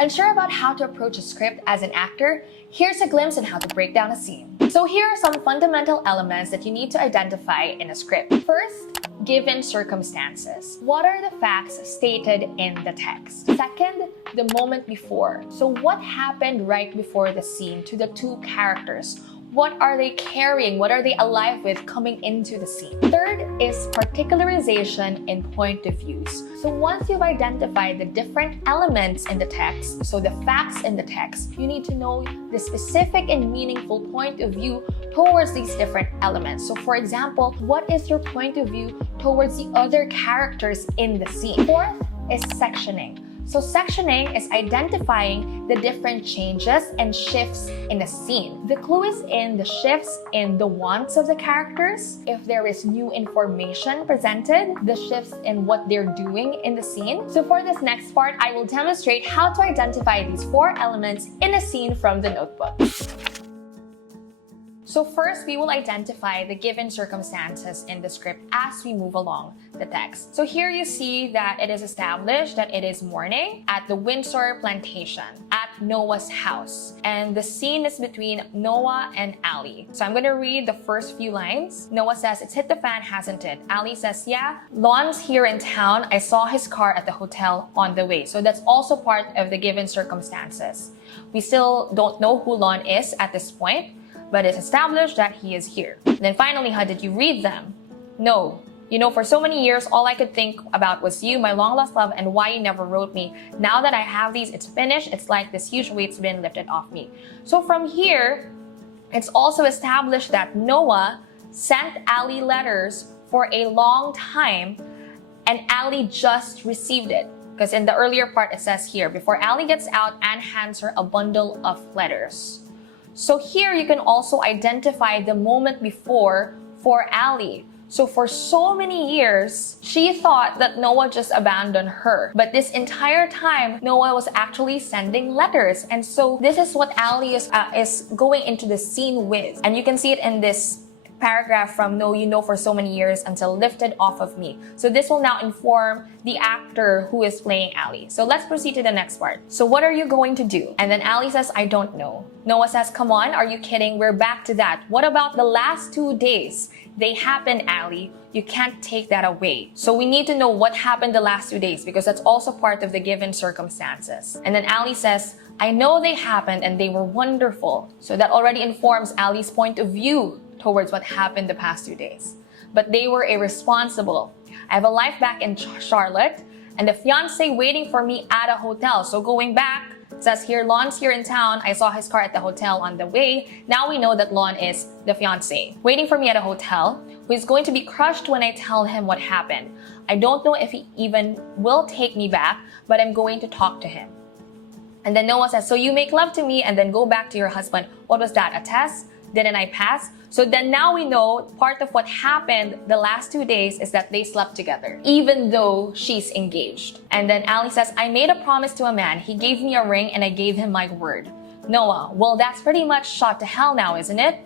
Unsure about how to approach a script as an actor? Here's a glimpse on how to break down a scene. So here are some fundamental elements that you need to identify in a script. First, given circumstances. What are the facts stated in the text? Second, the moment before. So what happened right before the scene to the two characters? What are they carrying? What are they alive with coming into the scene? Third is particularization in point of views. So once you've identified the different elements in the text, so the facts in the text, you need to know the specific and meaningful point of view towards these different elements. So for example, what is your point of view towards the other characters in the scene? Fourth is sectioning. So sectioning is identifying the different changes and shifts in the scene. The clue is in the shifts in the wants of the characters. If there is new information presented, the shifts in what they're doing in the scene. So for this next part, I will demonstrate how to identify these four elements in a scene from the notebook. So first, we will identify the given circumstances in the script as we move along the text. So here you see that it is established that it is morning at the Windsor plantation at Noah's house. And the scene is between Noah and Ali. So I'm going to read the first few lines. Noah says, "It's hit the fan, hasn't it?" Ali says, "Yeah, Lon's here in town. I saw his car at the hotel on the way." So that's also part of the given circumstances. We still don't know who Lon is at this point, but it's established that he is here. And then finally, how did you read them? No. You know, for so many years, all I could think about was you, my long-lost love, and why you never wrote me. Now that I have these, it's finished. It's like this huge weight's been lifted off me. So from here, it's also established that Noah sent Ali letters for a long time, and Ali just received it. Because in the earlier part, it says here, before Ali gets out, Anne hands her a bundle of letters. So here you can also identify the moment before for Ali. So for so many years, she thought that Noah just abandoned her. But this entire time, Noah was actually sending letters. And so this is what Ali is going into the scene with. And you can see it in this paragraph from "know you know for so many years until lifted off of me." So this will now inform the actor who is playing Ali. So let's proceed to the next part. So what are you going to do? And then Ali says, "I don't know." Noah says, "Come on, are you kidding? We're back to that. What about the last 2 days? They happened, Ali. You can't take that away." So we need to know what happened the last 2 days because that's also part of the given circumstances. And then Ali says, "I know they happened and they were wonderful." So that already informs Ali's point of view towards what happened the past 2 days. But they were irresponsible. I have a life back in Charlotte and the fiance waiting for me at a hotel. So going back, it says here, Lon's here in town. I saw his car at the hotel on the way. Now we know that Lon is the fiance. Waiting for me at a hotel, who is going to be crushed when I tell him what happened. I don't know if he even will take me back, but I'm going to talk to him. And then Noah says, "So you make love to me and then go back to your husband. What was that, a test? Didn't I pass?" So then now we know part of what happened the last 2 days is that they slept together, even though she's engaged. And then Ali says, "I made a promise to a man. He gave me a ring and I gave him my word." Noah, "Well, that's pretty much shot to hell now, isn't it?"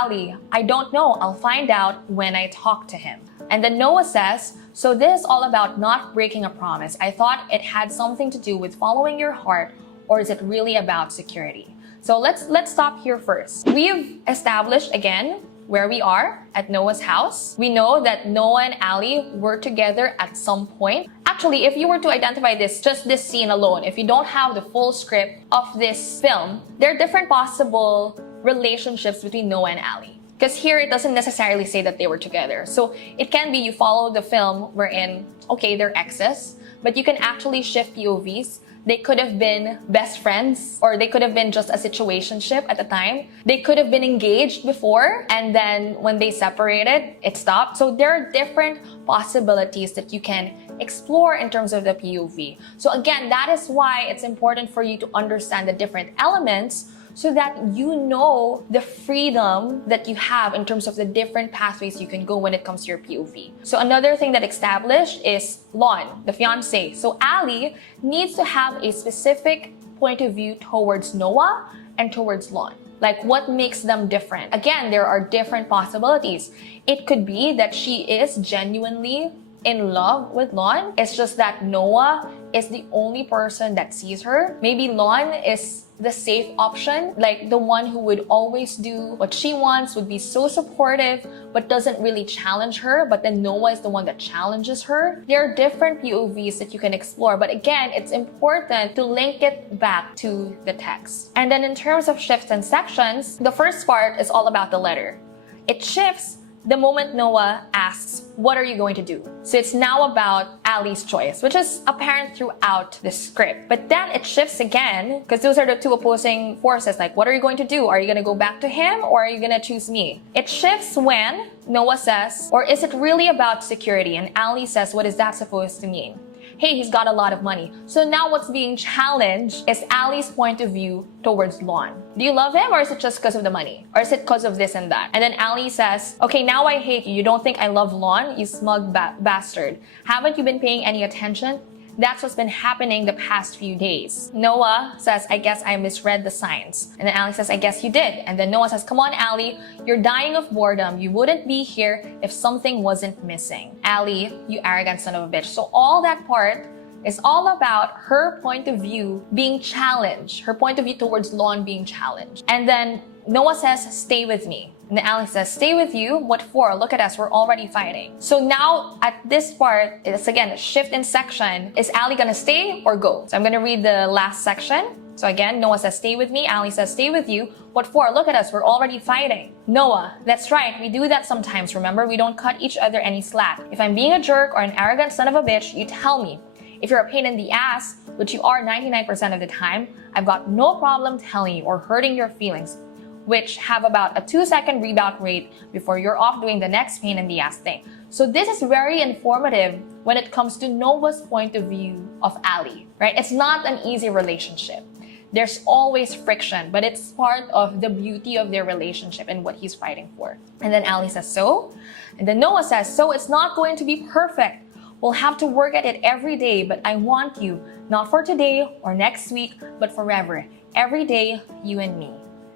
Ali, "I don't know. I'll find out when I talk to him." And then Noah says, "So this is all about not breaking a promise. I thought it had something to do with following your heart, or is it really about security?" So let's stop here first. We've established again where we are at Noah's house. We know that Noah and Ali were together at some point. Actually, if you were to identify just this scene alone, if you don't have the full script of this film, there are different possible relationships between Noah and Ali. Because here it doesn't necessarily say that they were together. So it can be you follow the film wherein, okay, they're exes, but you can actually shift POVs. They could have been best friends, or they could have been just a situationship at the time. They could have been engaged before, and then when they separated, it stopped. So there are different possibilities that you can explore in terms of the POV. So again, that is why it's important for you to understand the different elements so that you know the freedom that you have in terms of the different pathways you can go when it comes to your POV. So another thing that established is Lon, the fiance. So Ali needs to have a specific point of view towards Noah and towards Lon. Like, what makes them different? Again, there are different possibilities. It could be that she is genuinely in love with Lon. It's just that Noah is the only person that sees her. Maybe Lon is the safe option, like the one who would always do what she wants, would be so supportive, but doesn't really challenge her. But then Noah is the one that challenges her. There are different POVs that you can explore, but again, it's important to link it back to the text. And then in terms of shifts and sections, the first part is all about the letter. It shifts the moment Noah asks, what are you going to do? So it's now about Ali's choice, which is apparent throughout the script. But then it shifts again, because those are the two opposing forces. Like, what are you going to do? Are you going to go back to him, or are you going to choose me? It shifts when Noah says, or is it really about security? And Ali says, what is that supposed to mean? Hey, he's got a lot of money. So now what's being challenged is Ali's point of view towards Lon. Do you love him, or is it just because of the money? Or is it because of this and that? And then Ali says, okay, now I hate you. You don't think I love Lon? You smug bastard. Haven't you been paying any attention? That's what's been happening the past few days. Noah says, I guess I misread the signs. And then Ali says, I guess you did. And then Noah says, come on, Ali, you're dying of boredom. You wouldn't be here if something wasn't missing. Ali, you arrogant son of a bitch. So all that part is all about her point of view being challenged, her point of view towards Lon being challenged. And then Noah says, stay with me. And then Ali says, stay with you? What for? Look at us, we're already fighting. So now at this part, it's again a shift in section. Is Ali gonna stay or go? So I'm gonna read the last section. So again, Noah says, stay with me. Ali says, stay with you. What for? Look at us, we're already fighting. Noah, that's right, we do that sometimes, remember? We don't cut each other any slack. If I'm being a jerk or an arrogant son of a bitch, you tell me. If you're a pain in the ass, which you are 99% of the time, I've got no problem telling you or hurting your feelings, which have about a 2-second rebound rate before you're off doing the next pain in the ass thing. So this is very informative when it comes to Noah's point of view of Ali, right? It's not an easy relationship. There's always friction, but it's part of the beauty of their relationship and what he's fighting for. And then Ali says, so? And then Noah says, so it's not going to be perfect. We'll have to work at it every day, but I want you, not for today or next week, but forever. Every day, you and me.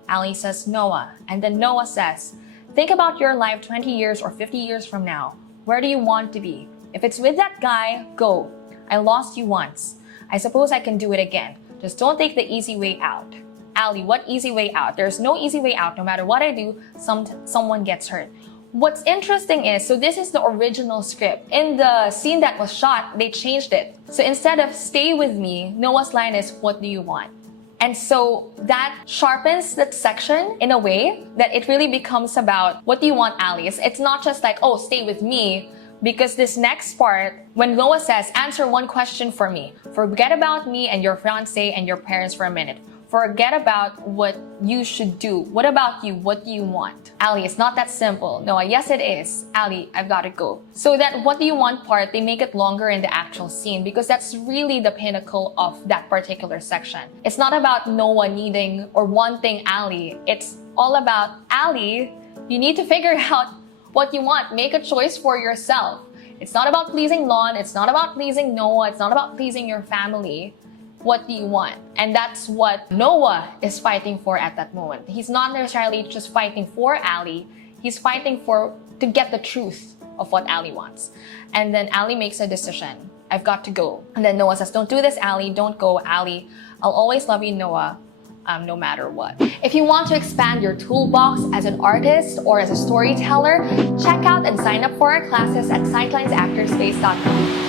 Ali says, Noah. And then Noah says, think about your life 20 years or 50 years from now. Where do you want to be? If it's with that guy, go. I lost you once. I suppose I can do it again. Just don't take the easy way out. Ali, what easy way out? There's no easy way out. No matter what I do, someone gets hurt. What's interesting is, so this is the original script. In the scene that was shot, they changed it. So instead of stay with me, Noah's line is, what do you want? And so that sharpens that section in a way that it really becomes about, what do you want, Ali? It's not just like, oh, stay with me. Because this next part, when Noah says, answer one question for me. Forget about me and your fiancé and your parents for a minute. Forget about what you should do. What about you? What do you want? Ali, it's not that simple. Noah, yes it is. Ali, I've got to go. So that what do you want part, they make it longer in the actual scene because that's really the pinnacle of that particular section. It's not about Noah needing or wanting Ali. It's all about Ali, you need to figure out what you want. Make a choice for yourself. It's not about pleasing Lon. It's not about pleasing Noah. It's not about pleasing your family. What do you want? And that's what Noah is fighting for at that moment. He's not necessarily just fighting for Ali. He's fighting to get the truth of what Ali wants. And then Ali makes a decision. I've got to go. And then Noah says, don't do this, Ali. Don't go, Ali. I'll always love you, Noah. No matter what. If you want to expand your toolbox as an artist or as a storyteller, check out and sign up for our classes at SightlinesActorsSpace.com.